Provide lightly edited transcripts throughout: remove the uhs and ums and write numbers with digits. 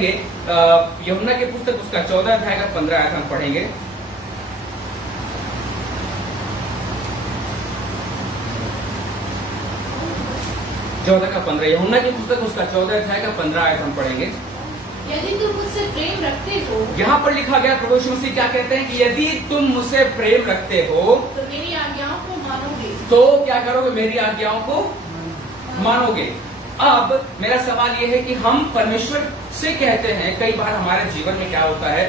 पढ़ेंगे यूहन्ना की पुस्तक उसका 14 अध्याय का 15 आयत हम पढ़ेंगे। यूहन्ना की पुस्तक उसका 14 अध्याय का 15 आयत हम पढ़ेंगे। यदि तुम मुझसे प्रेम रखते हो, यहाँ पर लिखा गया प्रभु यीशु मसीह क्या कहते हैं कि यदि तुम मुझसे प्रेम रखते हो तो मेरी आज्ञाओं को मानोगे। तो क्या करोगे? मेरी आज्ञाओं को मानोगे। अब मेरा सवाल यह है कि हम परमेश्वर से कहते हैं, कई बार हमारे जीवन में क्या होता है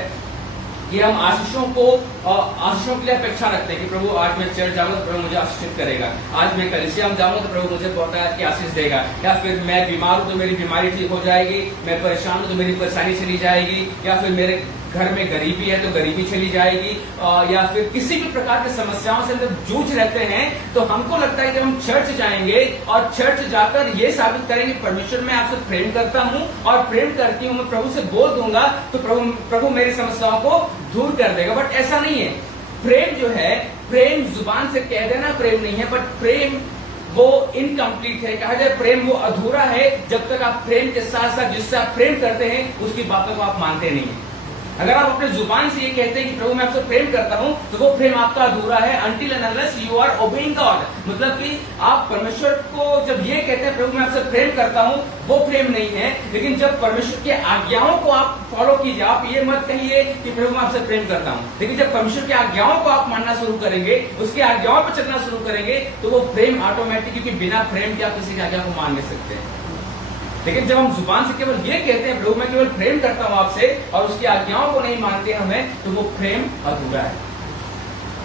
कि हम आशीषों के लिए अपेक्षा रखते हैं कि प्रभु आज मैं चर्च जाऊंगा तो प्रभु मुझे आशीषित करेगा, आज मैं कलीसिया में जाऊंगा तो प्रभु मुझे बहुतायत की आशीष देगा, या फिर मैं बीमार हूं तो मेरी बीमारी ठीक हो जाएगी, मैं परेशान हूं तो मेरी परेशानी चली जाएगी, या फिर मेरे घर में गरीबी है तो गरीबी चली जाएगी, या फिर किसी भी प्रकार की समस्याओं से हम जूझ रहते हैं तो हमको लगता है कि हम चर्च जाएंगे और चर्च जाकर ये साबित करेंगे परमेश्वर मैं आपसे प्रेम करता हूं और प्रेम करती हूं, मैं प्रभु से बोल दूंगा तो प्रभु मेरी समस्याओं को दूर कर देगा। बट ऐसा नहीं है। प्रेम जो है, प्रेम जुबान से कह देना प्रेम नहीं है, बट प्रेम वो इनकम्प्लीट है। कहा जाए प्रेम वो अधूरा है जब तक आप प्रेम के साथ साथ जिससे आप प्रेम करते हैं उसकी बातों को आप मानते नहीं है। अगर आप अपने जुबान से ये कहते हैं कि प्रभु मैं आपसे प्रेम करता हूं तो वो प्रेम आपका अधूरा है, until and unless you are obeying God। मतलब कि आप परमेश्वर को जब ये कहते हैं प्रभु मैं आपसे प्रेम करता हूं, वो प्रेम नहीं है। लेकिन जब परमेश्वर की आज्ञाओं को आप फॉलो कीजिए, आप ये मत कहिए कि प्रभु मैं आपसे प्रेम करता हूं, लेकिन जब परमेश्वर की आज्ञाओं को आप मानना शुरू करेंगे, उसकी आज्ञाओं पर चलना शुरू करेंगे तो वो प्रेम ऑटोमेटिक, क्योंकि बिना प्रेम के आप किसी की आज्ञा को मान नहीं सकते। लेकिन जब हम जुबान से केवल ये कहते हैं प्रभु मैं केवल प्रेम करता हूं आपसे और उसकी आज्ञाओं को नहीं मानते हमें, तो वो प्रेम अधूरा है।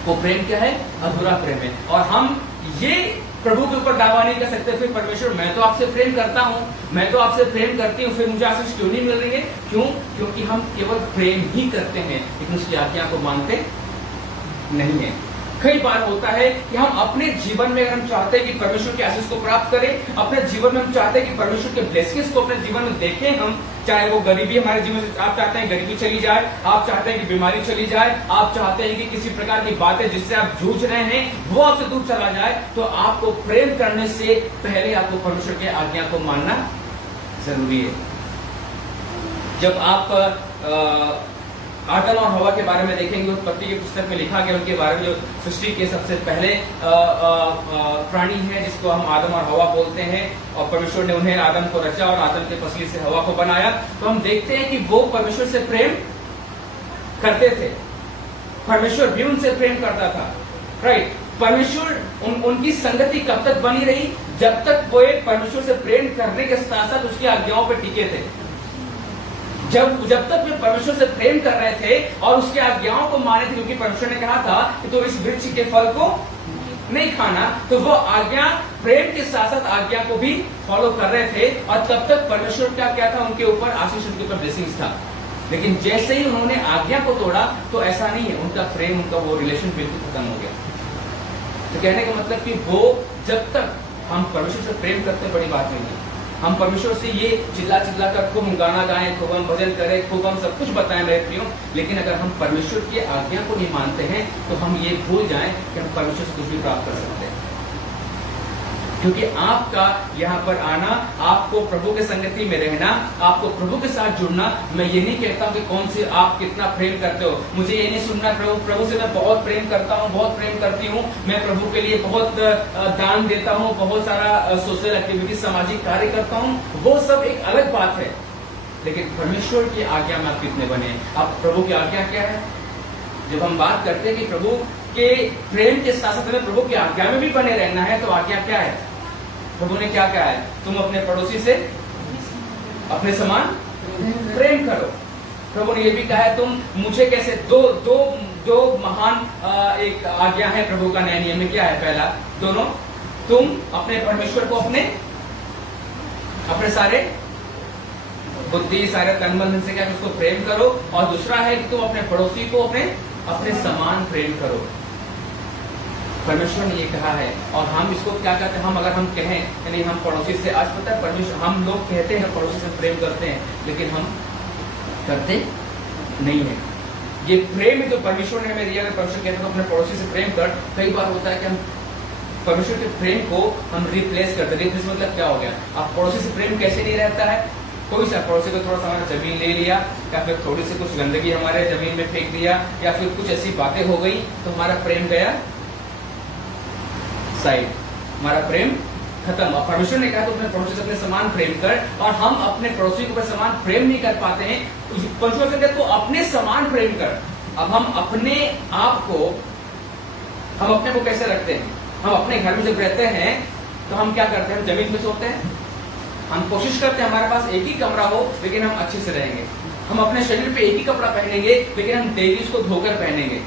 वो प्रेम क्या है? अधूरा प्रेम है। और हम ये प्रभु के ऊपर दावा नहीं कर सकते फिर परमेश्वर मैं तो आपसे प्रेम करता हूं, मैं तो आपसे प्रेम करती हूँ, फिर मुझे आशीष क्यों नहीं मिल रही है? क्यों? क्योंकि हम केवल प्रेम ही करते हैं लेकिन उसकी आज्ञा को मानते नहीं है। कई बार होता है कि हम अपने जीवन में अगर हम चाहते हैं कि परमेश्वर के आशीष को प्राप्त करें, अपने जीवन में हम चाहते हैं कि परमेश्वर के ब्लेसिंग्स को अपने जीवन में देखें, हम चाहे वो गरीबी हमारे जीवन से, आप चाहते हैं गरीबी चली जाए, आप चाहते हैं कि बीमारी चली जाए, आप चाहते हैं कि किसी प्रकार की बातें जिससे आप जूझ रहे हैं वो आपसे दूर चला जाए, तो आपको प्रेम करने से पहले आपको परमेश्वर की आज्ञा को मानना जरूरी है। जब आप आदम और हवा के बारे में देखेंगे, उत्पत्ति की पुस्तक में लिखा गया उनके बारे में, जो सृष्टि के सबसे पहले प्राणी है जिसको हम आदम और हवा बोलते हैं, और परमेश्वर ने उन्हें आदम को रचा और आदम के फसली से हवा को बनाया। तो हम देखते हैं कि वो परमेश्वर से प्रेम करते थे, परमेश्वर भी उनसे प्रेम करता था, राइट। परमेश्वर उनकी संगति कब तक बनी रही? जब तक वो एक परमेश्वर से प्रेम करने के साथ साथ उसकी आज्ञाओं पर टिके थे। जब तक वे परमेश्वर से प्रेम कर रहे थे और उसकी आज्ञाओं को माने थे, क्योंकि परमेश्वर ने कहा था कि तो इस वृक्ष के फल को नहीं खाना, तो वो आज्ञा प्रेम के साथ साथ आज्ञा को भी फॉलो कर रहे थे। और तब तक परमेश्वर का क्या था? उनके ऊपर आशीष, उनके ऊपर ब्लेसिंग्स था। लेकिन जैसे ही उन्होंने आज्ञा को तोड़ा तो ऐसा नहीं है, उनका प्रेम, उनका वो रिलेशन बिल्कुल खत्म हो गया। तो कहने का मतलब कि वो जब तक हम परमेश्वर से प्रेम करते, बड़ी बात नहीं है, हम परमेश्वर से ये चिल्ला चिल्ला कर खूब गाना गाएं, खूब हम भजन करें, खूब हम सब कुछ बताएं मेरे प्रियो, लेकिन अगर हम परमेश्वर की आज्ञा को नहीं मानते हैं तो हम ये भूल जाएं कि हम परमेश्वर से कुछ भी प्राप्त कर सकते हैं। क्योंकि आपका यहाँ पर आना, आपको प्रभु के संगति में रहना, आपको प्रभु के साथ जुड़ना, मैं ये नहीं कहता हूँ कि कौन सी आप कितना प्रेम करते हो, मुझे ये नहीं सुनना प्रभु से मैं बहुत प्रेम करता हूँ, बहुत प्रेम करती हूँ, मैं प्रभु के लिए बहुत दान देता हूँ, बहुत सारा सोशल एक्टिविटी, सामाजिक कार्य करता हूँ, वो सब एक अलग बात है। लेकिन परमेश्वर की आज्ञा में आप कितने बने? आप प्रभु की आज्ञा क्या है? जब हम बात करते हैं कि प्रभु के प्रेम के साथ साथ प्रभु की आज्ञा में भी बने रहना है, तो आज्ञा क्या है? प्रभु ने क्या कहा है? तुम अपने पड़ोसी से अपने समान प्रेम करो। प्रभु ने यह भी कहा है तुम मुझे कैसे, दो महान एक आज्ञा है प्रभु का नया नियम में। क्या है? पहला, दोनों, तुम अपने परमेश्वर को अपने सारे बुद्धि, सारे तन मन से क्या उसको प्रेम करो, और दूसरा है कि तुम अपने पड़ोसी को अपने समान प्रेम करो। परमेश्वर ने ये कहा है। और हम इसको क्या कहते हैं? हम अगर हम कहें नहीं हम पड़ोसी से, आज पता है परमेश्वर, हम लोग कहते हैं पड़ोसी से प्रेम करते हैं, लेकिन हम करते नहीं है। ये प्रेम है जो परमेश्वर ने हमें दिया है। परमेश्वर कहते हैं अपने पड़ोसी से प्रेम कर। कई बार होता है कि हम परमेश्वर के प्रेम को हम रिप्लेस करते हैं। रिप्लेस मतलब क्या हो गया? आप पड़ोसी से प्रेम कैसे नहीं रहता है? कोई सा पड़ोसी को थोड़ा सा हमारा जमीन ले लिया, या फिर थोड़ी सी कुछ गंदगी हमारे जमीन में फेंक दिया, या फिर कुछ ऐसी बातें हो गई तो हमारा प्रेम गया साइड, हमारा प्रेम खत्म। और परमेश्वर ने कहा तो अपने पड़ोसी से अपने समान प्रेम कर, और हम अपने पड़ोसी को समान प्रेम नहीं कर पाते हैं। परमेश्वर से कहते तो अपने समान प्रेम कर। अब हम अपने आप को, हम अपने को कैसे रखते हैं? हम अपने घर में जब रहते हैं तो हम क्या करते हैं? हम जमीन में सोते हैं। हम कोशिश करते हैं हमारे पास एक ही कमरा हो लेकिन हम अच्छे से रहेंगे। हम अपने शरीर पे एक ही कपड़ा पहनेंगे लेकिन हम डेली उसको धोकर पहनेंगे।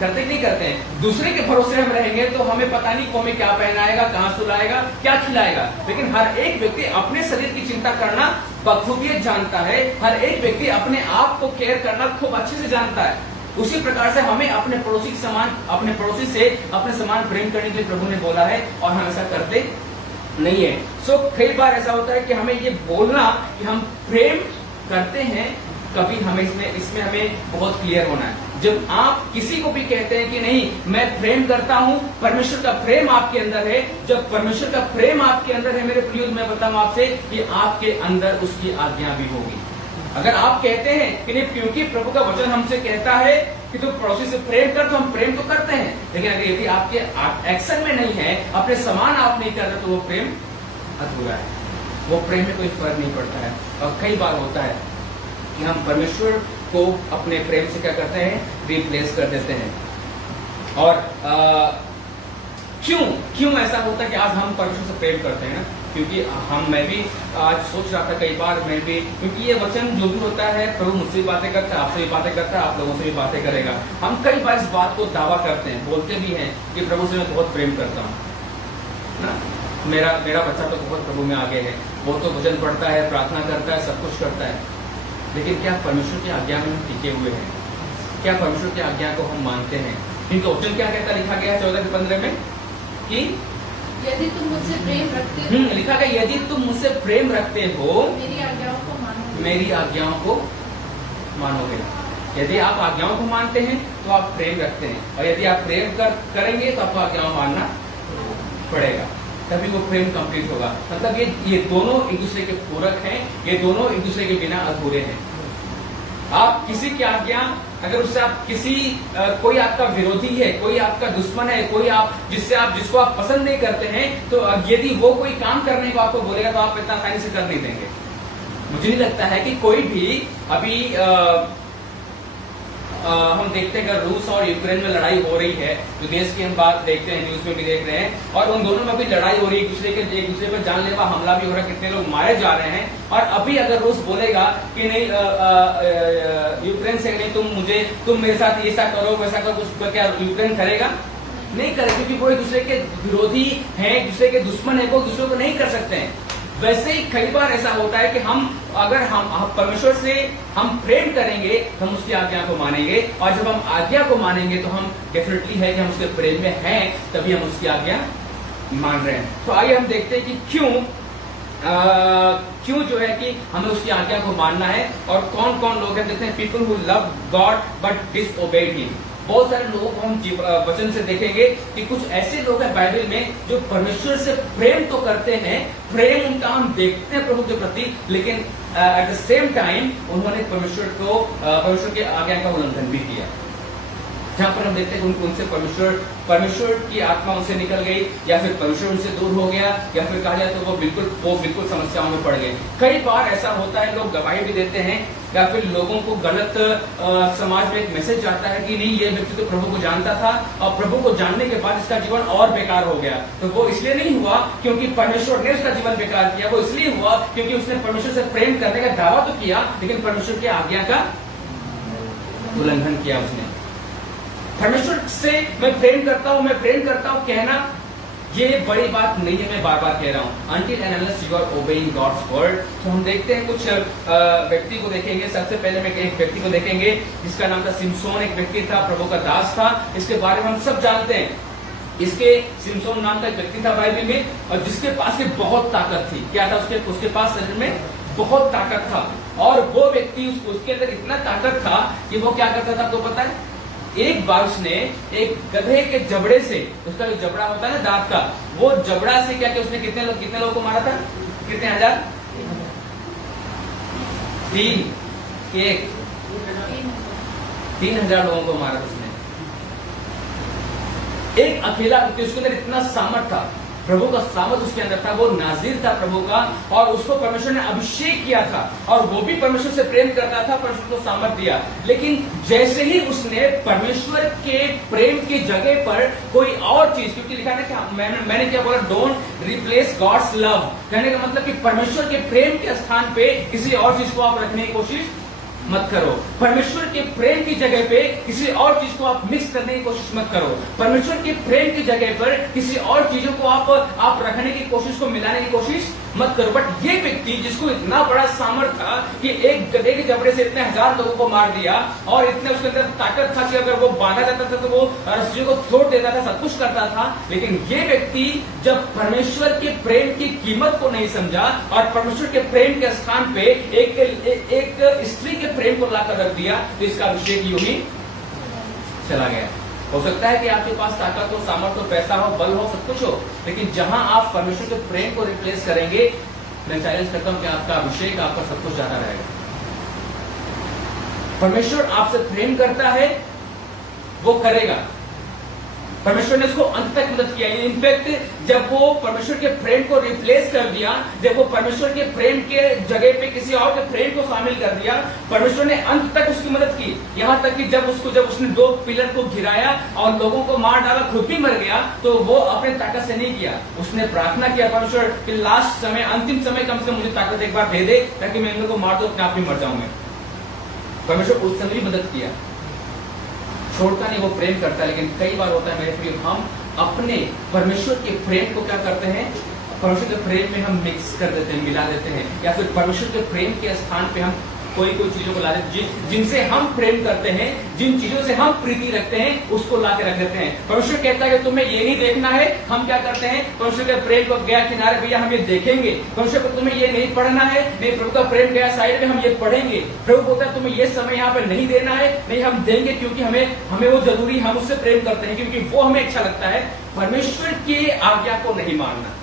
करते नहीं करते हैं? दूसरे के भरोसे हम रहेंगे तो हमें पता नहीं कौन में क्या पहनाएगा, कहाँ सुलाएगा, क्या खिलाएगा। लेकिन हर एक व्यक्ति अपने शरीर की चिंता करना बखूबी जानता है। हर एक व्यक्ति अपने आप को केयर करना खूब अच्छे से जानता है। उसी प्रकार से हमें अपने पड़ोसी के समान, अपने पड़ोसी से अपने समान प्रेम करने के लिए प्रभु ने बोला है, और हम ऐसा करते नहीं है। सो कई बार ऐसा होता है कि हमें ये बोलना कि हम प्रेम करते हैं, कभी हमें इसमें हमें बहुत क्लियर होना है। जब आप किसी को भी कहते हैं कि नहीं मैं प्रेम करता हूं, परमेश्वर का प्रेम आपके अंदर है, जब परमेश्वर का प्रेम आपके अंदर है मेरे प्रिय, मैं बताऊं आपसे कि आपके अंदर उसकी आज्ञा भी होगी। अगर आप कहते हैं कि नहीं क्योंकि प्रभु का वचन हमसे कहता है कि तुम पड़ोसी से प्रेम कर, तो हम प्रेम तो करते हैं, लेकिन अगर यदि आपके एक्शन में नहीं है, अपने समान आप नहीं कर रहे, तो वो प्रेम अधूरा है। वो प्रेम में कोई फर्क नहीं पड़ता है। और कई बार होता है कि हम परमेश्वर को अपने प्रेम से क्या करते हैं? रिप्लेस कर देते हैं। और क्यों ऐसा होता है कि आज हम परमेश्वर से प्रेम करते हैं ना? क्योंकि मैं भी आज सोच रहा था कई बार, मैं भी, क्योंकि ये वचन जो भी होता है प्रभु मुझसे भी बातें करता है, आपसे भी बातें करता है, आप लोगों से भी बातें करेगा। हम कई बार इस बात को दावा करते हैं, बोलते भी हैं कि प्रभु से मैं बहुत प्रेम करता हूँ ना, मेरा बच्चा तो बहुत प्रभु में आगे है, वो तो वचन पढ़ता है, प्रार्थना करता है, सब कुछ करता है। लेकिन क्या परमेश्वर की आज्ञा में हम टिके हुए हैं? क्या परमेश्वर की आज्ञा को हम मानते हैं? इनका वचन क्या कहता, लिखा गया है 14-15 में कि यदि तुम मुझसे प्रेम रखते हो, लिखा गया यदि तुम मुझसे प्रेम रखते हो, मेरी आज्ञाओं को मानोगे। मेरी आज्ञाओं को मानोगे। यदि आप आज्ञाओं को मानते हैं तो आप प्रेम रखते हैं, और यदि आप प्रेम करेंगे तो आपको आज्ञाओं मानना पड़ेगा, तभी वो प्रेम कंप्लीट होगा। मतलब ये दोनों एक दूसरे के पूरक हैं, ये दोनों एक दूसरे के बिना अधूरे हैं। आप किसी की आज्ञा, अगर उससे आप कोई आपका विरोधी है, कोई आपका दुश्मन है, कोई जिसको आप पसंद नहीं करते हैं, तो यदि वो कोई काम करने को आपको बोलेगा तो आप इतना आसानी से कर नहीं देंगे। मुझे नहीं लगता है कि कोई भी अभी हम देखते हैं अगर रूस और यूक्रेन में लड़ाई हो रही है, जो देश की हम बात देखते हैं, न्यूज में भी देख रहे हैं, और उन दोनों में भी लड़ाई हो रही है, एक दूसरे पर जानलेवा हमला भी हो रहा है, कितने लोग मारे जा रहे हैं। और अभी अगर रूस बोलेगा कि नहीं यूक्रेन से नहीं तुम मेरे साथ ऐसा करो वैसा करो, कुछ क्या यूक्रेन करेगा? नहीं करेगा, क्योंकि वो एक दूसरे के विरोधी हैं, एक दूसरे के दुश्मन है, वो दूसरे को नहीं कर सकते हैं। वैसे ही कई बार ऐसा होता है कि अगर हम परमेश्वर से हम प्रेम करेंगे तो हम उसकी आज्ञा को मानेंगे, और जब हम आज्ञा को मानेंगे तो हम डेफिनेटली है कि हम उसके प्रेम में हैं, तभी हम उसकी आज्ञा मान रहे हैं। तो आइए हम देखते हैं कि क्यों जो है कि हमें उसकी आज्ञा को मानना है, और कौन कौन लोग हैं। देखते हैं people who love God but disobeyed him. बहुत सारे लोगों को हम वचन से देखेंगे कि कुछ ऐसे लोग हैं बाइबल में जो परमेश्वर से प्रेम तो करते हैं, प्रेम उनका हम देखते हैं प्रभु के प्रति, लेकिन एट द सेम टाइम उन्होंने परमेश्वर के आज्ञा का उल्लंघन भी किया। जहां पर हम देखते हैं कि उनसे परमेश्वर की आत्मा उनसे निकल गई, या फिर परमेश्वर उनसे दूर हो गया, या फिर कहा जाए तो वो बिल्कुल समस्याओं में पड़ गए। कई बार ऐसा होता है, लोग गवाही भी देते हैं, या फिर लोगों को गलत समाज में एक मैसेज जाता है कि नहीं ये व्यक्ति तो प्रभु को जानता था, और प्रभु को जानने के बाद इसका जीवन और बेकार हो गया। तो वो इसलिए नहीं हुआ क्योंकि परमेश्वर ने उसका जीवन बेकार किया, वो इसलिए हुआ क्योंकि उसने परमेश्वर से प्रेम करने का दावा तो किया, लेकिन परमेश्वर की आज्ञा का उल्लंघन किया उसने। परमेश्वर से मैं प्रेम करता हूं कहना ये बड़ी बात नहीं है, मैं बार बार कह रहा हूं। Until and unless you are obeying God's word। तो हम देखते हैं कुछ व्यक्ति को देखेंगे। सबसे पहले मैं एक व्यक्ति को देखेंगे जिसका नाम था सिमसोन। एक व्यक्ति था, प्रभु का दास था, इसके बारे में हम सब जानते हैं। इसके सिमसोन नाम का एक व्यक्ति था बाइबल में, और जिसके पास बहुत ताकत थी। क्या था उसके पास शरीर में बहुत ताकत था, और वो व्यक्ति उसके अंदर इतना ताकत था कि वो क्या करता था तो पता है, एक बार उसने एक गधे के जबड़े से, उसका जो जबड़ा होता है ना दांत का, वो जबड़ा से क्या किया उसने, कितने लोगों को मारा था? कितने हजार? 3 1 3,000 लोगों को मारा उसने। एक अकेला व्यक्ति, उसके अंदर इतना सामर्थ था, प्रभु का सामर्थ उसके अंदर था, वो नाजीर था प्रभु का, और उसको परमेश्वर ने अभिषेक किया था, और वो भी परमेश्वर से प्रेम करता था, परमेश्वर को सामर्थ दिया। लेकिन जैसे ही उसने परमेश्वर के प्रेम की जगह पर कोई और चीज, क्योंकि लिखा है कि मैंने क्या बोला, डोंट रिप्लेस गॉड्स लव, कहने का मतलब कि परमेश्वर के प्रेम के स्थान पे किसी और चीज को आप रखने की कोशिश मत करो। परमेश्वर के प्रेम की जगह पे किसी और चीज को आप मिक्स करने की कोशिश मत करो। परमेश्वर के प्रेम की जगह पर किसी और चीजों को आप रखने की कोशिश, को मिलाने की कोशिश मत करो। बट ये व्यक्ति जिसको इतना बड़ा सामर्थ था कि एक गधे के जबड़े से इतने 1000 लोगों को मार दिया, और इतने उसके अंदर ताकत था कि अगर वो बांधा जाता था तो वो रस्सियों को तोड़ देता था, सब कुछ करता था। लेकिन ये व्यक्ति जब परमेश्वर के प्रेम की कीमत को नहीं समझा और परमेश्वर के प्रेम के स्थान पे एक स्त्री के प्रेम को लाकर रख दिया, तो इसका अभिषेक यूं ही चला गया। हो सकता है कि आपके पास ताकत हो, सामर्थ्य हो, पैसा हो, बल हो, सब कुछ हो, लेकिन जहां आप परमेश्वर के प्रेम को रिप्लेस करेंगे, मैं चैलेंज करता हूं कि आपका अभिषेक, आपका सब कुछ ज्यादा रहेगा। परमेश्वर आपसे प्रेम करता है, वो करेगा। परमेश्वर ने उसको अंत तक मदद किया। इनफैक्ट जब वो परमेश्वर के प्रेम को रिप्लेस कर दिया, जब वो परमेश्वर के प्रेम के जगह पे किसी और के प्रेम को शामिल कर दिया, परमेश्वर ने अंत तक उसकी मदद की। यहां तक कि जब उसने 2 पिलर को गिराया और लोगों को मार डाला, खुद भी मर गया, तो वो अपने ताकत से नहीं किया, उसने प्रार्थना किया परमेश्वर कि लास्ट समय, अंतिम समय कम से कम मुझे ताकत एक बार दे दे, ताकि मैं इन लोगों को मार दो, अपने आप ही मर जाऊंगा। परमेश्वर उस समय भी मदद किया, छोड़ता नहीं, वो प्रेम करता है। लेकिन कई बार होता है मेरे प्रिय, हम अपने परमेश्वर के प्रेम को क्या करते हैं, परमेश्वर के प्रेम में हम मिक्स कर देते हैं, मिला देते हैं, या फिर परमेश्वर के प्रेम के स्थान पे हम कोई चीजों को ला देते हैं, जिनसे हम प्रेम करते हैं, जिन चीजों से हम प्रीति रखते हैं, उसको ला के रख देते हैं। परमेश्वर कहता है कि तुम्हें ये नहीं देखना है, हम क्या करते हैं, परमेश्वर के प्रेम को गया किनारे, भैया हम ये देखेंगे। परमेश्वर को तुम्हें ये नहीं पढ़ना है, नहीं, प्रभु का प्रेम गया साइड में, हम ये पढ़ेंगे। प्रभु बोलता है तुम्हें ये समय यहाँ पे नहीं देना है, नहीं, हम देंगे, क्योंकि हमें वो जरूरी, हम उससे प्रेम करते हैं, क्योंकि वो हमें अच्छा लगता है। परमेश्वर की आज्ञा को नहीं मानना,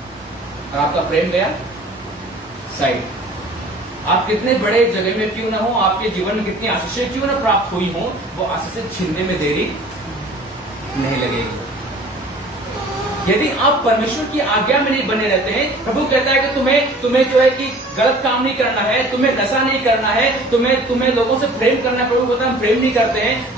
और आपका प्रेम गया साइड। आप कितने बड़े जगह में क्यों ना हो, आपके जीवन में कितनी आशीषें क्यों ना प्राप्त हुई हो, वो आशीषें छीनने में देरी नहीं लगेगी यदि आप परमेश्वर की आज्ञा में नहीं बने रहते हैं। प्रभु कहता है कि तुम्हें जो है कि गलत काम नहीं करना है, तुम्हें नशा नहीं करना है, तुम्हें लोगों से प्रेम करना है। प्रभु कहता है हम प्रेम नहीं करते हैं,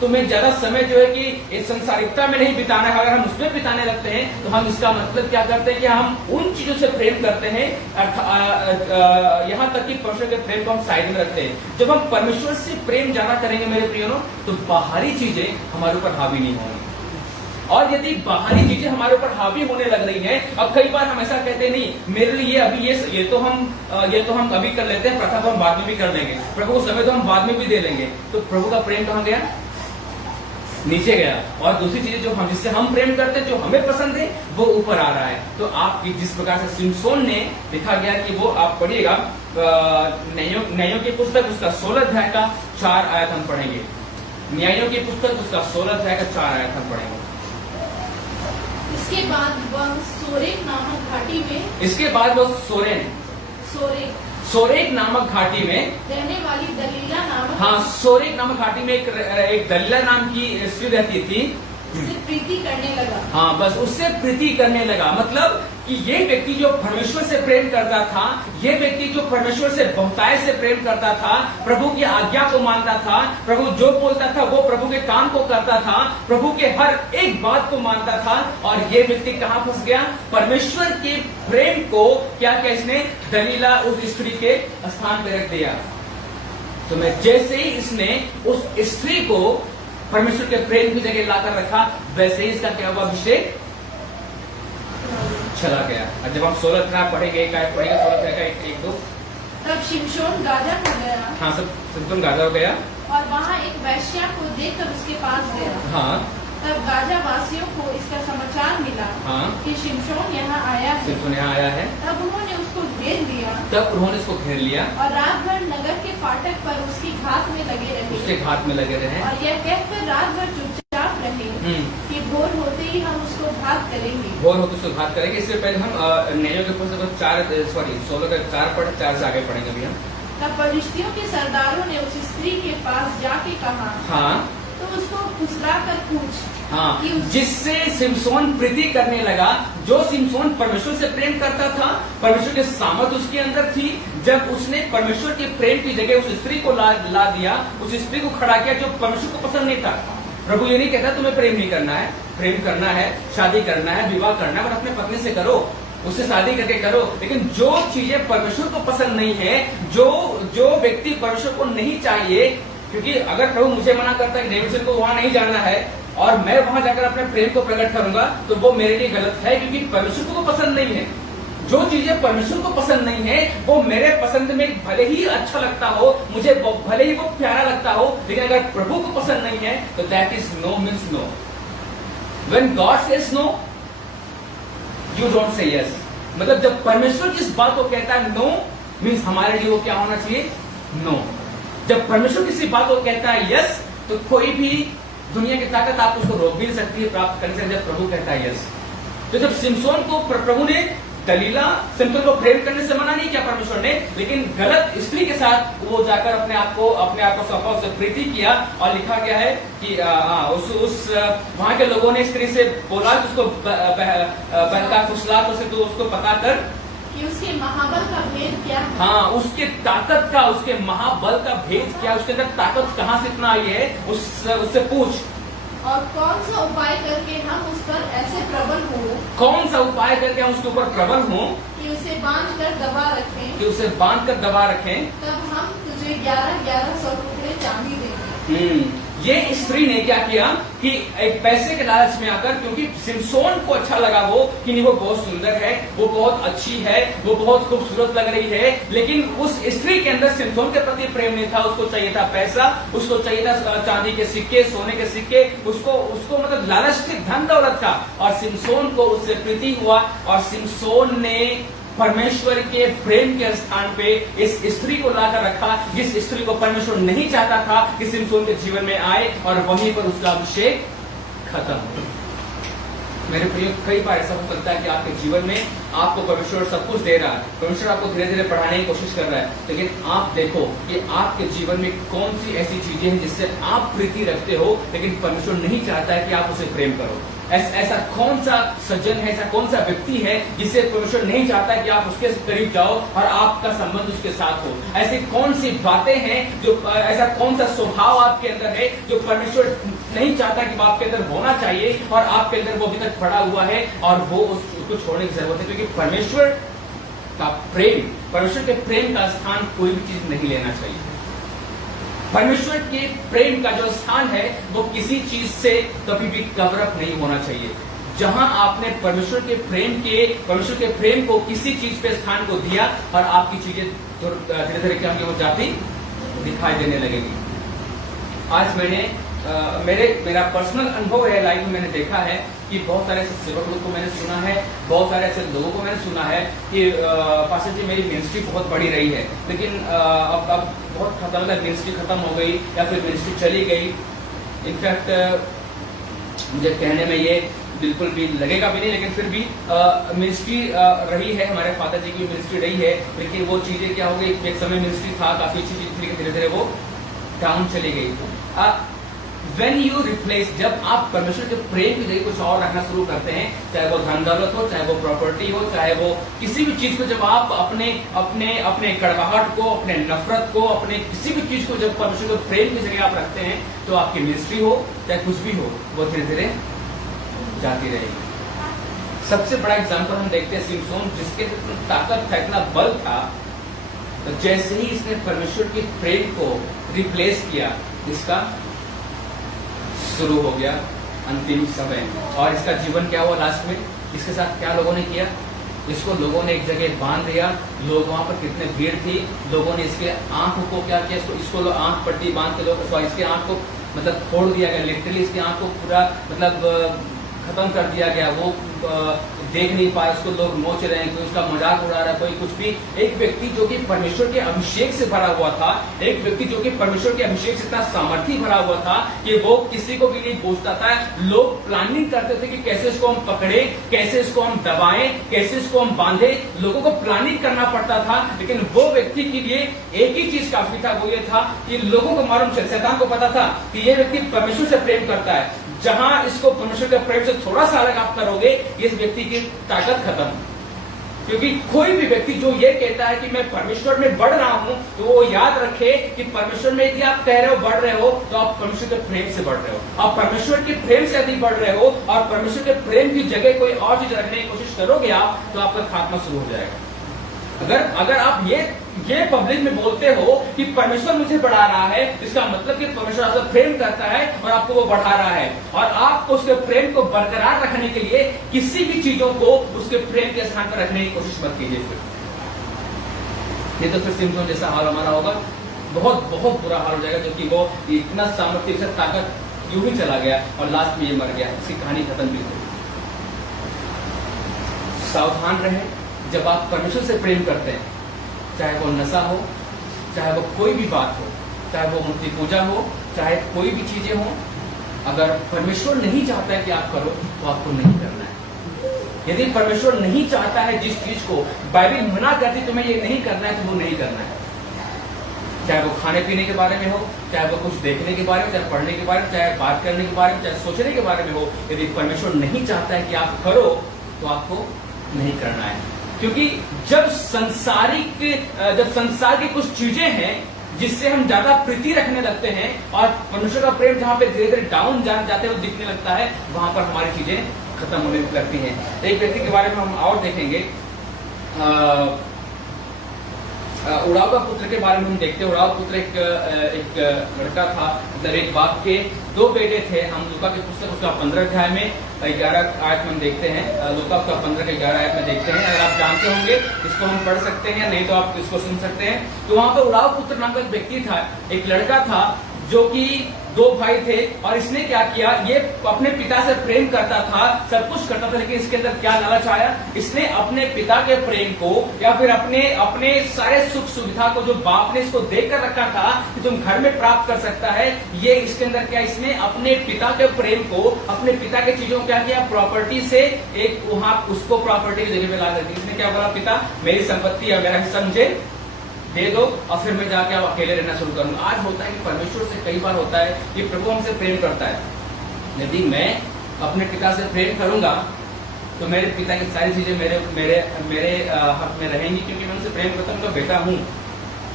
तुम्हें ज्यादा समय जो है कि इस संसारिकता में नहीं बिताना है। अगर हम उसमें बिताने लगते हैं तो हम इसका मतलब क्या करते हैं कि हम उन चीजों से प्रेम करते हैं, यहाँ तक कि परमेश्वर के प्रेम को हम साइड में रखते हैं। जब हम परमेश्वर से प्रेम ज्यादा करेंगे मेरे प्रियों, तो बाहरी चीजें हमारे ऊपर हावी नहीं होंगी। और यदि बाहरी चीजें हमारे ऊपर हावी होने लग रही हैं, अब कई बार हम ऐसा कहते हैं नहीं मेरे लिए अभी ये तो हम अभी कर लेते हैं, प्रथा तो हम बाद में भी कर लेंगे, प्रभु को समय तो हम बाद में भी दे लेंगे, तो प्रभु का प्रेम कहां गया, नीचे गया। और दूसरी चीजें जो जिससे हम प्रेम करते हैं, जो हमें पसंद है, वो ऊपर आ रहा है। तो आप जिस प्रकार से सिमसोन ने लिखा गया कि वो आप पढ़िएगा, न्यायों की पुस्तक उसका 16 अध्याय का 4 आयत हम पढ़ेंगे। न्यायों की पुस्तक उसका 16 अध्याय का 4 आयत हम पढ़ेंगे। इसके बाद वह सोरेक नामक घाटी में, इसके बाद वो सोरेक नामक घाटी में रहने वाली दलीला नामक, हाँ, सोरेक नामक घाटी में एक दलीला नाम की स्त्री रहती थी, उससे प्रीति करने लगा। हाँ, बस उससे प्रीति करने लगा। मतलब कि ये व्यक्ति जो परमेश्वर से प्रेम करता था, ये व्यक्ति जो परमेश्वर से बहुतायत से प्रेम करता था, प्रभु की आज्ञा को मानता था, प्रभु जो बोलता था वो प्रभु के काम को करता था, प्रभु के हर एक बात को मानता था, और ये व्यक्ति कहाँ फंस गया, परमेश्वर के प्रेम को क्या क्या इसने दलीला उस स्त्री के स्थान पर रख दिया। तो मैं जैसे ही इसने उस स्त्री को परमेश्वर के प्रेम की जगह लाकर रखा, वैसे ही इसका क्या हुआ, अभिषेक चला गया। और जब हम 16 पढ़ेंगे, 16 का 1-2, तब शिमशोन गाजा हो गया। हाँ, सब शिमशोन गाजा हो गया, और वहाँ एक वैश्या को देखकर उसके पास गया। हाँ, तब गाजा वासियों को इसका समाचार मिला, हाँ, कि शिमशोन यहाँ आया है। शिमशोन यहाँ आया है। तब उन्होंने उसको घेर लिया, और रात भर नगर के फाटक पर उसकी घात में लगे रहे, और यह कहकर रात भर चुपचाप रहे कि भोर होते ही हम उसको घात करेंगे। इससे पहले हम न्यायों के पुस्तक 16 का 4 पढ़े, 4 से आगे पढ़ेंगे अभी हम। तब फरिश्तियों के सरदारों ने उस स्त्री के पास जाके कहा, हाँ, तो उसको फुसला कर पूछ, हाँ, कि जिससे सिमसोन प्रीति करने लगा। जो सिमसोन परमेश्वर से प्रेम करता था, परमेश्वर की सामर्थ उसके अंदर थी। जब उसने परमेश्वर के प्रेम की जगह उस स्त्री को ला दिया, उस स्त्री को खड़ा किया जो परमेश्वर को पसंद नहीं था। प्रभु ये नहीं कहता तुम्हें प्रेम नहीं करना है, प्रेम करना है, शादी करना है, विवाह करना है, पर अपने पत्नी से करो, उससे शादी करके करो। लेकिन जो चीजें परमेश्वर को पसंद नहीं है, जो व्यक्ति परमेश्वर को नहीं चाहिए, क्योंकि अगर प्रभु मुझे मना करता है कि डेविडसन को वहां नहीं जाना है और मैं वहां जाकर अपने प्रेम को प्रकट करूंगा, तो वो मेरे लिए गलत है, क्योंकि परमेश्वर को पसंद नहीं है। जो चीजें परमेश्वर को पसंद नहीं है वो मेरे पसंद में भले ही अच्छा लगता हो, मुझे भले ही वो प्यारा लगता हो, लेकिन अगर प्रभु को पसंद नहीं है तो that is no means no. When God says no, you don't say yes. मतलब जब परमेश्वर जिस बात को कहता है नो, मीन्स हमारे लिए वो क्या होना चाहिए? नो। जब परमेश्वर किसी बात को कहता है यस, तो कोई भी दुनिया की ताकत आप उसको रोक भी नहीं सकती है प्राप्त करने से, जब प्रभु कहता है यस। तो जब सिमसोन को प्रभु ने दलीला सिमसोन को प्रेम करने से मना नहीं किया परमेश्वर ने, लेकिन गलत स्त्री के साथ वो जाकर अपने आप को सौंपा, उससे प्रीति किया। और लिखा गया है कि वहां के लोगों ने स्त्री से बोला कि उसको बहका फुसला, तो तू उसको पता कर कि उसके महाबल का भेद क्या है। हाँ, उसके ताकत का, उसके महाबल का भेद क्या, उसके अंदर ताकत कहाँ से इतना आई है, उससे पूछ। और कौन सा उपाय करके हम उस पर ऐसे प्रबल हो, कौन सा उपाय करके हम उसके ऊपर प्रबल हों कि उसे बांध कर दबा रखें, तब हम तुझे 1100 टुकड़े चांदी देंगे। ये स्त्री ने क्या किया कि एक पैसे के लालच में आकर, क्योंकि सिमसोन को अच्छा लगा वो कि नहीं वो बहुत सुंदर है, वो बहुत अच्छी है, वो बहुत खूबसूरत लग रही है, लेकिन उस स्त्री के अंदर सिमसोन के प्रति प्रेम नहीं था। उसको चाहिए था पैसा, उसको चाहिए था चांदी के सिक्के, सोने के सिक्के, उसको मतलब लालच थी, धन दौलत था। और सिमसोन को उससे प्रीति हुआ और सिमसोन ने परमेश्वर के प्रेम के स्थान पे इस स्त्री को लाकर रखा, जिस स्त्री को परमेश्वर नहीं चाहता था कि सिमसोन के जीवन में आए, और वहीं पर उसका अभिषेक खत्म हो। मेरे प्रिय, कई बार ऐसा हो सकता है कि आपके जीवन में आपको परमेश्वर सब कुछ दे रहा है, परमेश्वर आपको धीरे धीरे बढ़ाने की कोशिश कर रहा है, लेकिन आप देखो कि आपके जीवन में कौन सी ऐसी चीजें हैं जिससे आप प्रीति रखते हो, लेकिन परमेश्वर नहीं चाहता है कि आप उसे प्रेम करो। ऐसा कौन सा सज्जन है, ऐसा कौन सा व्यक्ति है जिसे परमेश्वर नहीं चाहता कि आप उसके करीब जाओ और आपका संबंध उसके साथ हो? ऐसी कौन सी बातें हैं, जो ऐसा कौन सा स्वभाव आपके अंदर है जो परमेश्वर नहीं चाहता कि आपके अंदर होना चाहिए, और आपके अंदर वो अभी तक पड़ा हुआ है, और वो उसको छोड़ने की जरूरत है, क्योंकि परमेश्वर का प्रेम, परमेश्वर के प्रेम का स्थान कोई भी चीज नहीं लेना चाहिए। परमेश्वर के प्रेम का जो स्थान है वो किसी चीज से कभी भी कवर अप नहीं होना चाहिए। जहां आपने परमेश्वर के प्रेम को किसी चीज पे स्थान को दिया, और आपकी चीजें धीरे धीरे क्या होंगी, वो जाती दिखाई देने लगेगी। आज मेरा पर्सनल अनुभव है, लाइफ में मैंने देखा है कि बहुत सारे ऐसे सेवक लोग को मैंने सुना है, बहुत सारे ऐसे लोगों को मैंने सुना है कि पास्टर जी मेरी मिनिस्ट्री बहुत बड़ी रही है, लेकिन अब बहुत खत्म, मिनिस्ट्री खत्म हो गई या फिर मिनिस्ट्री चली गई। इनफैक्ट मुझे कहने में ये बिल्कुल भी लगेगा भी नहीं, लेकिन फिर भी मिनिस्ट्री रही है, हमारे फादर जी की मिनिस्ट्री रही है, लेकिन वो चीजें क्या हो गई, एक समय मिनिस्ट्री था, काफी अच्छी चीज थी, धीरे धीरे वो डाउन चली गई। When you replace, जब आप परमेश्वर के प्रेम की जगह कुछ और रखना शुरू करते हैं, चाहे वो धन दौलत हो, चाहे वो प्रॉपर्टी हो, चाहे वो किसी भी चीज को, जब आप अपने कड़वाहट को, अपने नफरत को, अपने किसी भी चीज को जब परमेश्वर के प्रेम की जगह आप रखते हैं, तो आपकी मिनिस्ट्री हो चाहे कुछ भी हो, वो धीरे धीरे जाती रहेगी। सबसे बड़ा एग्जाम्पल हम देखते हैं सिमसोन, जिसके ताकत था, इतना बल था, तो जैसे ही इसने परमेश्वर के प्रेम को रिप्लेस किया, इसका शुरू हो गया अंतिम समय। और इसका जीवन क्या हुआ लास्ट में, इसके साथ क्या लोगों ने किया, इसको लोगों ने एक जगह बांध दिया। लोग वहां पर कितने भीड़ थी, लोगों ने इसके आंख को क्या किया, इसको आंख पट्टी बांध के लोग इसके आंख को मतलब फोड़ दिया गया, लिटरली इसकी आंख को पूरा मतलब खत्म कर दिया गया, वो देख नहीं पाए, उसको लोग नोच रहे हैं, कोई उसका मजाक उड़ा रहा है, कोई कुछ भी। एक व्यक्ति जो कि परमेश्वर के अभिषेक से भरा हुआ था, एक व्यक्ति जो कि परमेश्वर के अभिषेक से इतना सामर्थ्य भरा हुआ था कि वो किसी को भी नहीं पूछता था। लोग प्लानिंग करते थे कि कैसे इसको हम पकड़े, कैसे इसको हम दबाएं, कैसे इसको हम बांधे, लोगों को प्लानिंग करना पड़ता था। लेकिन वो व्यक्ति के लिए एक ही चीज काफी था, वो ये था कि लोगों को मालूम चल, शैतान को पता था कि ये व्यक्ति परमेश्वर से प्रेम करता है। जहां इसको परमेश्वर के प्रेम से थोड़ा सा अलग आप करोगे, इस व्यक्ति की ताकत खत्म। क्योंकि कोई भी व्यक्ति जो ये कहता है कि मैं परमेश्वर में बढ़ रहा हूं, तो वो याद रखे कि परमेश्वर में यदि आप कह रहे हो बढ़ रहे हो, तो आप परमेश्वर के प्रेम से बढ़ रहे हो। आप परमेश्वर के प्रेम से यदि बढ़ रहे हो और परमेश्वर के प्रेम की जगह कोई और चीज रखने की कोशिश करोगे आप, तो आपका खात्मा शुरू हो जाएगा। अगर आप ये पब्लिक में बोलते हो कि परमेश्वर मुझे बढ़ा रहा है, इसका मतलब कि परमेश्वर आपसे प्रेम करता है और आपको वो बढ़ा रहा है, और आप उसके प्रेम को बरकरार रखने के लिए किसी भी चीजों को उसके प्रेम के स्थान पर रखने की कोशिश मत कीजिए। फिर तो फिर सिम्पटम जैसा हाल हमारा होगा, बहुत बहुत बुरा हाल हो जाएगा, जो कि वो इतना सामर्थ्य से ताकत यूं ही चला गया और लास्ट में ये मर गया, इसकी कहानी खत्म भी हुई। सावधान रहे जब आप परमेश्वर से प्रेम करते हैं, चाहे वो नशा हो, चाहे वो कोई भी बात हो, चाहे वो मूर्ति पूजा हो, चाहे कोई भी चीजें हो, अगर परमेश्वर नहीं चाहता है कि आप करो, तो आपको नहीं करना है। यदि परमेश्वर नहीं चाहता है जिस चीज को बाइबल मना करती तुम्हें ये नहीं करना है, तो वो नहीं करना है। चाहे वो खाने पीने के बारे में हो, चाहे वो कुछ देखने के बारे में, चाहे पढ़ने के बारे में, चाहे बात करने के बारे में, चाहे सोचने के बारे में हो, यदि परमेश्वर नहीं चाहता है कि आप करो, तो आपको नहीं करना है। क्योंकि जब संसार की कुछ चीजें हैं जिससे हम ज्यादा प्रीति रखने लगते हैं, और परमेश्वर का प्रेम जहां पे धीरे धीरे डाउन जाते हुए दिखने लगता है, वहां पर हमारी चीजें खत्म होने लगती हैं। एक व्यक्ति के बारे में हम और देखेंगे, उड़ाव का पुत्र के बारे में हम देखते हैं। उड़ाव पुत्र एक लड़का था, मतलब एक बाप के दो बेटे थे। हम लूका की पुस्तक उसका 15 अध्याय में 11 आयत में देखते हैं, लूका का 15 के 11 आयत में देखते हैं। अगर आप जानते होंगे इसको हम पढ़ सकते हैं, नहीं तो आप इसको सुन सकते हैं। तो वहां पर उड़ाव पुत्र नाम का एक व्यक्ति था, एक लड़का था जो कि दो भाई थे, और इसने क्या किया, ये अपने पिता से प्रेम करता था, सब कुछ करता था, लेकिन इसके अंदर क्या लालच आया, इसने अपने पिता के प्रेम को या फिर अपने सारे सुख सुविधा को जो बाप ने इसको देकर रखा था कि तुम घर में प्राप्त कर सकता है, ये इसके अंदर क्या, इसने अपने पिता के प्रेम को, अपने पिता के चीजों को क्या किया, प्रॉपर्टी से एक वहां उसको प्रॉपर्टी की जगह पे ला दी। इसने क्या बोला, पिता मेरी संपत्ति या मेरा हिस्सा मुझे दे दो, और फिर मैं जाके अब अकेले रहना शुरू करूंगा। आज होता है कि परमेश्वर से कई बार होता है कि प्रभु हमसे प्रेम करता है, यदि मैं अपने पिता से प्रेम करूंगा तो मेरे पिता की सारी चीजें मेरे हक में रहेंगी, क्योंकि मैं उनसे प्रेम करता हूं, उनका बेटा हूं।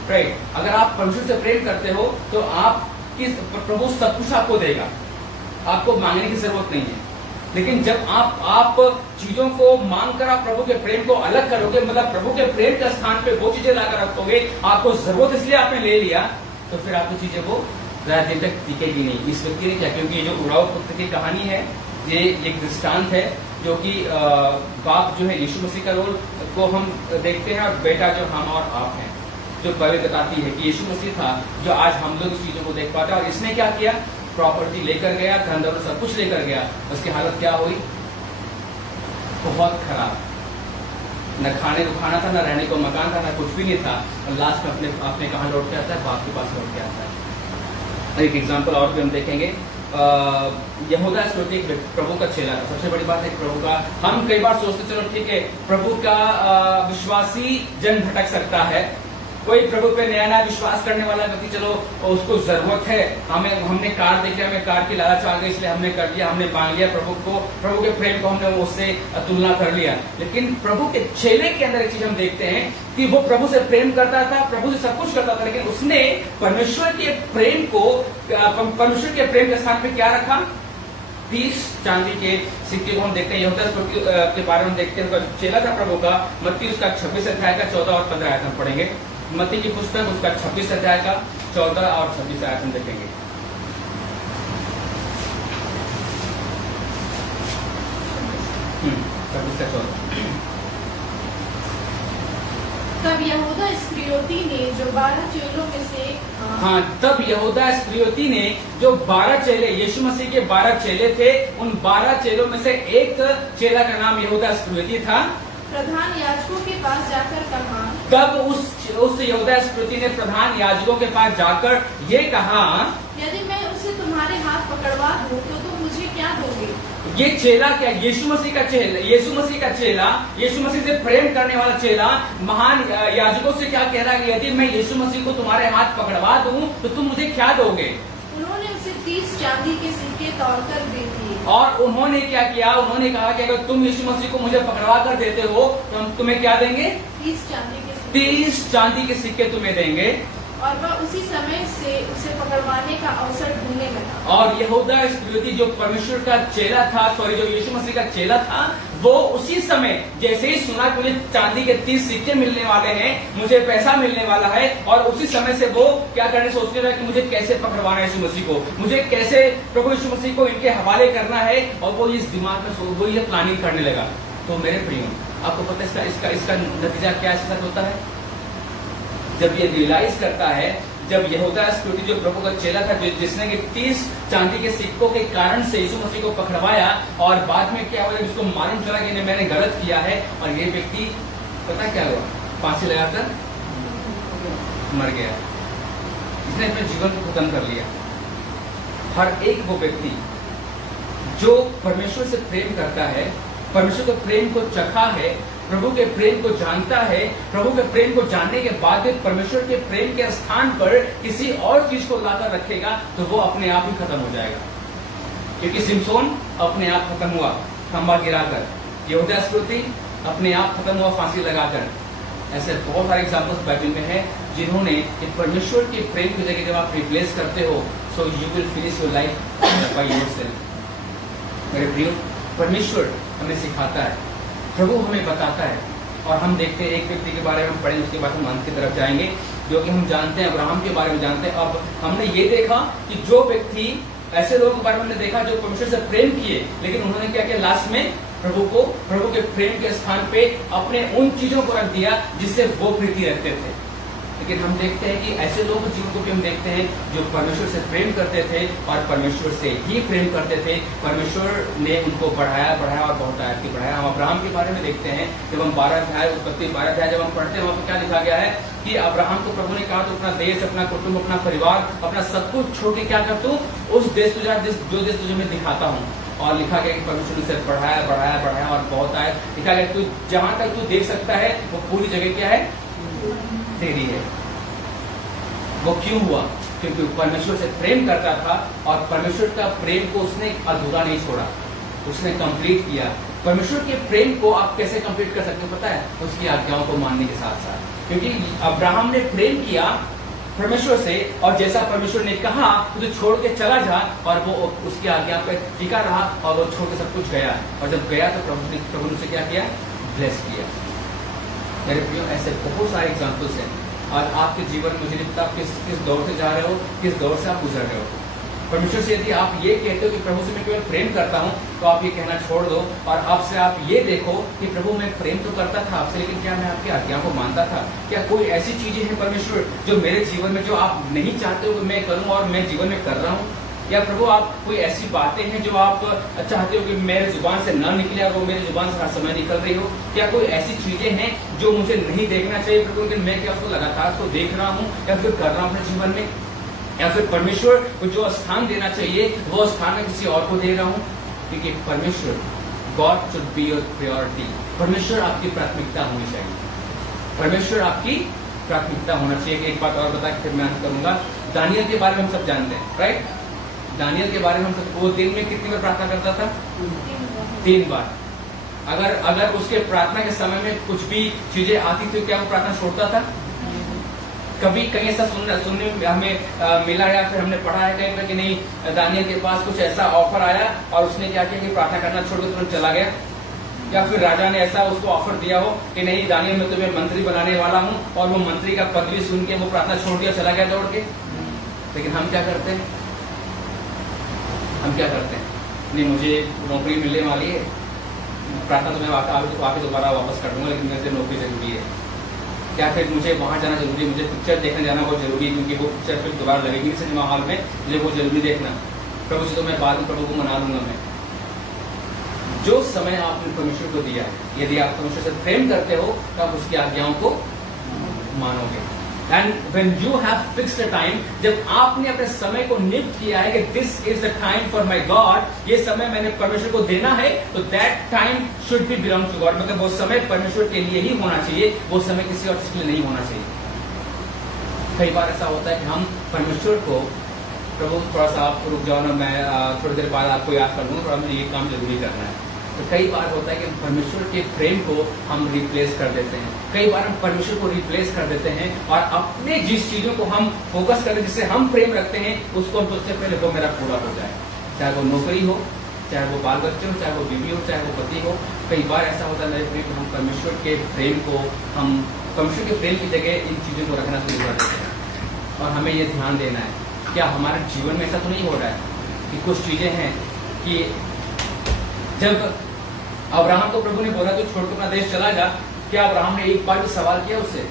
राइट, अगर आप परमेश्वर से प्रेम करते हो तो प्रभु सब कुछ आपको देगा, आपको मांगने की जरूरत नहीं है। लेकिन जब आप चीजों को मांगकर आप प्रभु के प्रेम को अलग करोगे, मतलब प्रभु के प्रेम के स्थान पे वो चीजें लाकर रखोगे, आपको जरूरत इसलिए आपने ले लिया, तो फिर आपको चीजें वो ज्यादा दिन तक टिकेगी नहीं। इस व्यक्ति ने क्या, क्योंकि ये जो उड़ाव पुत्र की कहानी है, ये एक दृष्टांत है, जो कि बाप जो है यीशु मसीह का रोल को हम देखते हैं, और बेटा जो हम और आप हैं, जो बाइबल बताती है कि यीशु मसीह था जो आज हम लोग इस चीजों को देख पाते हैं। और इसने क्या किया, प्रॉपर्टी लेकर गया, धन दौलत सब कुछ लेकर गया, उसकी हालत क्या हुई, बहुत खराब। न खाने को खाना था, न रहने को मकान था, न कुछ भी नहीं था, और लास्ट में अपने कहां लौट के आता है, बाप के पास लौट के आता है। एक एग्जांपल और भी हम देखेंगे, यहूदा इस्करियोती प्रभु का चेला था। सबसे बड़ी बात है प्रभु का, हम कई बार सोचते चलो ठीक है, प्रभु का विश्वासी जन भटक सकता है, कोई प्रभु पे नया विश्वास करने वाला व्यक्ति, चलो उसको जरूरत है, हमने कार देखी, हमें कार की लालच आ गई, इसलिए हमने कर लिया, हमने मांग लिया प्रभु के प्रेम को हमने उससे तुलना कर लिया। लेकिन प्रभु के चेले के अंदर एक चीज हम देखते हैं कि वो प्रभु से प्रेम करता था, प्रभु से सब कुछ करता था, लेकिन उसने परमेश्वर के प्रेम को, परमेश्वर के प्रेम के स्थान पे क्या रखा, 30 चांदी के सिक्के को हम देखते हैं। यहूदा के बारे में देखते हैं, चेला था प्रभु का। मत्ती उसका 26 अध्याय का 14 और 15 आयत हम पढ़ेंगे। मत्ती की पुस्तक उसका 26 अध्याय का 14 और 26 आयत हम देखेंगे। तब यहूदा इस्करियोती ने जो 12 चेलों में से तब यहूदा इस्करियोती ने जो 12 चेले, यीशु मसीह के 12 चेले थे, उन 12 चेलों में से एक चेला का नाम यहूदा इस्करियोती था, प्रधान याजकों के पास जाकर कहा। तब उस यहूदा इस्करियोती ने प्रधान याजकों के पास जाकर ये कहा, यदि मैं उसे तुम्हारे हाथ पकड़वा दूं तो तुम मुझे क्या दोगे? ये चेला क्या? यीशु मसीह का चेला, यीशु मसीह से प्रेम करने वाला चेला महान याजकों से क्या कह रहा है? यदि मैं यीशु मसीह को तुम्हारे हाथ पकड़वा दूं तो तुम मुझे क्या दोगे? उन्होंने उसे 30 चांदी के सिक्के तोड़कर दे दिए। और उन्होंने क्या किया? उन्होंने कहा कि अगर तुम यीशु मसीह को मुझे पकड़वा कर देते हो तो हम तुम्हें क्या देंगे? 30 चांदी के सिक्के। 30 चांदी के सिक्के तुम्हें देंगे। और वह उसी समय से उसे पकड़वाने का अवसर ढूंढने लगा। और यहूदा इस्करियोती जो परमेश्वर का चेला था, जो यीशु मसीह का चेला था, वो उसी समय जैसे ही सुना कि मुझे चांदी के 30 सिक्के मिलने वाले हैं, मुझे पैसा मिलने वाला है, और उसी समय से वो क्या करने सोचने लगा कि मुझे कैसे पकड़वाना है यीशु मसीह को, मुझे कैसे प्रभु यीशु मसीह को इनके हवाले करना है, और वो इस दिमाग में वो ये प्लानिंग करने लगा। तो मेरे प्रियो, आपको पता है इसका नतीजा क्या ऐसा होता है? जब ये रियलाइज करता है, जब यहूदा इस्करियोती जो प्रभु का चेला था, जिसने कि 30 चांदी के सिक्कों के कारण से यीशु मसीह को पकड़वाया, और बाद में क्या हुआ, जिसको मालूम चला कि मैंने गलत किया है, और ये व्यक्ति पता क्या हुआ? फांसी लगाकर मर गया। इसने अपने जीवन को खत्म कर लिया। हर एक वो व्यक्ति जो परमेश्वर से प्रेम करता है, परमेश्वर के प्रेम को चखा है, प्रभु के प्रेम को जानता है, प्रभु के प्रेम को जानने के बाद भी परमेश्वर के प्रेम के स्थान पर किसी और चीज को लाकर रखेगा तो वो अपने आप ही खत्म हो जाएगा। क्योंकि सिमसोन अपने आप खत्म हुआ खंबा गिराकर, यहूदा इस्करियोती अपने आप खत्म हुआ फांसी लगाकर। ऐसे बहुत सारे एग्जाम्पल्स बाइबल में है जिन्होंने परमेश्वर के प्रेम की जगह जब आप रिप्लेस करते हो, so you will finish your life by yourself. मेरे प्रियो, परमेश्वर हमें सिखाता है, प्रभु हमें बताता है, और हम देखते हैं एक व्यक्ति के बारे में पढ़ें, उसके बाद हम अंत की तरफ जाएंगे, जो कि हम जानते हैं अब्राहम के बारे में जानते हैं। अब हमने ये देखा कि जो व्यक्ति, ऐसे लोगों के बारे में हमने देखा जो परमेश्वर से प्रेम किए, लेकिन उन्होंने क्या किया? लास्ट में प्रभु के प्रेम के स्थान पे अपने उन चीजों को रख दिया जिससे वो प्रीति रखते थे। लेकिन हम देखते हैं कि ऐसे लोगों के जीवन को भी हम देखते हैं जो परमेश्वर से प्रेम करते थे और परमेश्वर से ही प्रेम करते थे। परमेश्वर ने उनको बढ़ाया और बहुत आगे बढ़ाया। हम अब्राहम के बारे में देखते हैं, जब हम 12 अध्याय जब हम पढ़ते हैं, वहाँ पर क्या लिखा गया है कि अब्राहम को प्रभु ने कहा तो अपना देश, अपना कुटुंब, अपना परिवार, अपना सब कुछ छोड़ के क्या कर तू उस देश जो देश तुझे मैं दिखाता हूँ। और लिखा गया कि परमेश्वर उसे बढ़ाया और बहुत आया। लिखा गया तू जहां तक तू देख सकता है वो पूरी जगह क्या है? तेरी है। वो क्यों हुआ? क्योंकि परमेश्वर से प्रेम करता था और परमेश्वर का प्रेम को उसने अधूरा नहीं छोड़ा, उसने कंप्लीट किया। परमेश्वर के प्रेम को आप कैसे कंप्लीट कर सकते हो पता है? उसकी आज्ञाओं को मानने के साथ साथ। क्योंकि अब्राहम ने प्रेम किया परमेश्वर से, और जैसा परमेश्वर ने कहा तो छोड़ के चला जा, और वो उसकी आज्ञा पर टिका रहा और वो छोड़ के सब कुछ गया। और जब गया तो प्रभु ने उसे क्या किया? ब्लेस किया। मेरे प्रियो, ऐसे बहुत सारे एग्जाम्पल्स हैं। और आपके जीवन में मुझे आप किस दौर से जा रहे हो, किस दौर से आप गुजर रहे हो। परमेश्वर से यदि आप ये कहते हो कि प्रभु से मैं केवल प्रेम करता हूँ, तो आप ये कहना छोड़ दो और अब से आप ये देखो कि प्रभु मैं प्रेम तो करता था आपसे, लेकिन क्या मैं आपकी आज्ञा को मानता था? क्या कोई ऐसी चीजें हैं परमेश्वर जो मेरे जीवन में जो आप नहीं चाहते हो कि मैं करूँ और मैं जीवन में कर रहा हूँ? या प्रभु आप कोई ऐसी बातें हैं जो आप चाहते हो कि मेरे जुबान से न निकले और वो मेरी जुबान से हर समय निकल रही हो? क्या कोई ऐसी चीजें हैं जो मुझे नहीं देखना चाहिए प्रभु, लेकिन मैं क्या उसको लगातार उसको देख रहा हूँ या फिर कर रहा हूँ अपने जीवन में? या फिर परमेश्वर को जो स्थान देना चाहिए वो स्थान में किसी और को दे रहा हूँ? क्योंकि परमेश्वर, God should be your priority. परमेश्वर आपकी प्राथमिकता होनी चाहिए। परमेश्वर आपकी प्राथमिकता होना चाहिए। एक बात और बता के फिर मैं अंत करूंगा। दानियल के बारे में हम सब जानते हैं, राइट? दानियल के बारे में हम सब, वो दिन में कितनी बार प्रार्थना करता था? 3 बार। अगर उसके प्रार्थना के समय में कुछ भी चीजें आती थी, क्या वो प्रार्थना छोड़ता था? कभी कहीं ऐसा सुनने हमें मिला या फिर हमने पढ़ा है कहीं पर कि नहीं दानियल के पास कुछ ऐसा ऑफर आया और उसने क्या किया कि प्रार्थना करना छोड़कर तुरंत चला गया? या फिर राजा ने ऐसा उसको ऑफर दिया हो कि नहीं दानियल मैं तुम्हें मंत्री बनाने वाला हूँ, और वो मंत्री का पदवी सुन के वो प्रार्थना छोड़ दिया, चला गया दौड़ के? लेकिन हम क्या करते हैं? नहीं, मुझे नौकरी मिलने वाली है, प्रार्थना तो मैं आके दोबारा वापस कर दूंगा, लेकिन मेरे से नौकरी जरूरी है। क्या फिर मुझे वहां जाना जरूरी है, मुझे पिक्चर देखने जाना बहुत जरूरी है, क्योंकि वो पिक्चर फिर दोबारा लगेगी सिनेमा हॉल में, मुझे वो जरूरी देखना। प्रभु से तो मैं बाद में प्रभु को मना लूंगा। मैं जो समय आपने परमेश्वर को दिया, यदि आप परमेश्वर से प्रेम करते हो तो आप उसकी आज्ञाओं को मानोगे। And when you have fixed a time, जब आपने अपने समय को नियुक्त किया है कि this is the time for my God, ये समय मैंने परमेश्वर को देना है, तो that time should be belong to God. मतलब वो समय परमेश्वर के लिए ही होना चाहिए, वो समय किसी और चीज के लिए नहीं होना चाहिए। कई बार ऐसा होता है कि हम परमेश्वर को, प्रभु थोड़ा सा आप रुक जाओ ना, मैं थोड़ी देर बाद आपको याद कर लूंगा, थोड़ा मुझे ये काम जरूरी करना है। तो कई बार होता है कि परमेश्वर के प्रेम को हम रिप्लेस कर देते हैं, कई बार हम परमेश्वर को रिप्लेस कर देते हैं और अपने जिस चीजों को हम फोकस करते हैं, जिससे हम प्रेम रखते हैं, उसको हम सोचते हैं पहले वो मेरा पूरा हो जाए, चाहे वो नौकरी हो, चाहे वो बाल बच्चे हो, चाहे वो बीवी हो, चाहे वो पति हो। कई बार ऐसा होता है मेरे प्रेम, हम परमेश्वर के प्रेम को, हम परमेश्वर के प्रेम की जगह इन चीजों को रखना शुरू कर देते हैं। और हमें ये ध्यान देना है, क्या हमारे जीवन में ऐसा तो नहीं हो रहा है कि कुछ चीजें हैं कि जब अब्राहम को प्रभु ने बोला तो छोड़ के अपना देश चला जा, क्या अब्राहम ने एक बार भी सवाल किया उससे,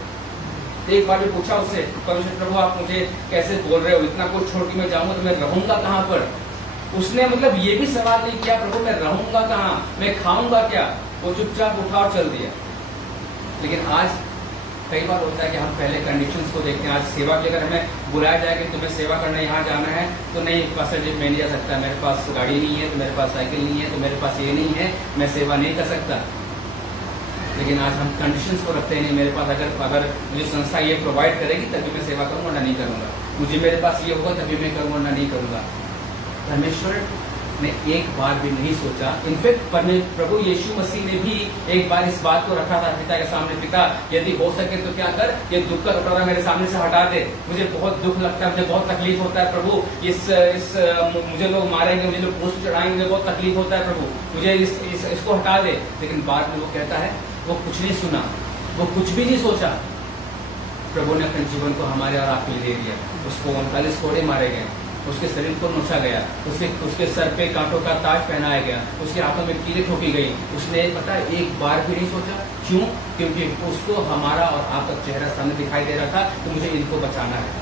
एक बार भी पूछा उससे, परमेश्वर प्रभु आप मुझे कैसे बोल रहे हो, इतना कुछ छोड़ के मैं जाऊंगा तो मैं रहूंगा कहाँ पर? उसने मतलब ये भी सवाल नहीं किया प्रभु मैं रहूंगा कहाँ, मैं खाऊंगा क्या? वो चुपचाप उठा और चल दिया। लेकिन आज कई बार होता है कि हम पहले कंडीशंस को देखते हैं। आज सेवा के अगर हमें बुलाया जाए कि तुम्हें सेवा करना यहाँ जाना है, तो नहीं पास्टर जी मैं नहीं जा सकता, मेरे पास गाड़ी नहीं है, तो मेरे पास साइकिल नहीं है, तो मेरे पास ये नहीं है, मैं सेवा नहीं कर सकता। लेकिन आज हम कंडीशंस को रखते हैं, नहीं मेरे पास अगर मुझे संस्था ये प्रोवाइड करेगी तभी मैं सेवा करूँगा, वरना नहीं करूँगा, मुझे मेरे पास ये होगा तभी मैं करूँगा, वरना नहीं करूँगा। परमेश्वर ने एक बार भी नहीं सोचा, इनफैक्ट प्रभु यीशु मसीह ने भी एक बार इस बात को रखा था पिता के सामने, पिता यदि हो सके तो क्या कर, ये दुख का कटोरा मेरे सामने से हटा दे, मुझे बहुत दुख लगता है, मुझे बहुत तकलीफ होता है प्रभु, मुझे लोग मारेंगे, मुझे लोग क्रूस चढ़ाएंगे, मुझे बहुत तकलीफ होता है प्रभु, मुझे इसको हटा दे। लेकिन बाद में वो कहता है वो कुछ नहीं सुना, वो कुछ भी नहीं सोचा, प्रभु ने अपने जीवन को हमारे और आपके लिए दे दिया। उसको 39 कोड़े मारे गए, उसके शरीर को नोचा गया, उसके सर पे कांटों का ताज पहनाया गया, उसके हाथों में कीलें ठोकी गई। उसने पता एक बार भी नहीं सोचा, क्यों? क्योंकि उसको हमारा और आपका चेहरा सामने दिखाई दे रहा था कि मुझे इनको बचाना है,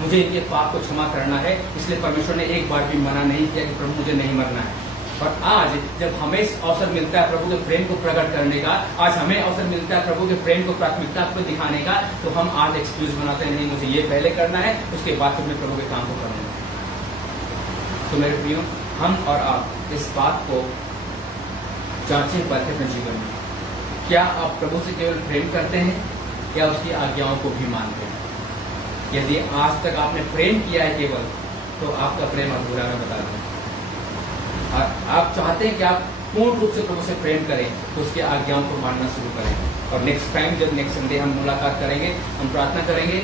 मुझे इनके पाप को क्षमा करना है। इसलिए परमेश्वर ने एक बार भी मना नहीं किया कि प्रभु मुझे नहीं मरना है। और आज जब हमें अवसर मिलता है प्रभु के प्रेम को प्रकट करने का, आज हमें अवसर मिलता है प्रभु के प्रेम को प्राथमिकता को दिखाने का, तो हम आज एक्सक्यूज बनाते हैं, नहीं मुझे ये पहले करना है, उसके बाद फिर मैं प्रभु के काम को करूँगा। तो मेरे प्रियो, हम और आप इस बात को जांचें परखें अपने जीवन में, क्या आप प्रभु से केवल प्रेम करते हैं या उसकी आज्ञाओं को भी मानते हैं? यदि आज तक आपने प्रेम किया है केवल, तो आपका प्रेम अधूरा है, बता दें। और आप चाहते हैं कि आप पूर्ण रूप से प्रभु से प्रेम करें, तो उसकी आज्ञाओं को मानना शुरू करें। और नेक्स्ट टाइम जब नेक्स्ट संडे हम मुलाकात करेंगे, हम प्रार्थना करेंगे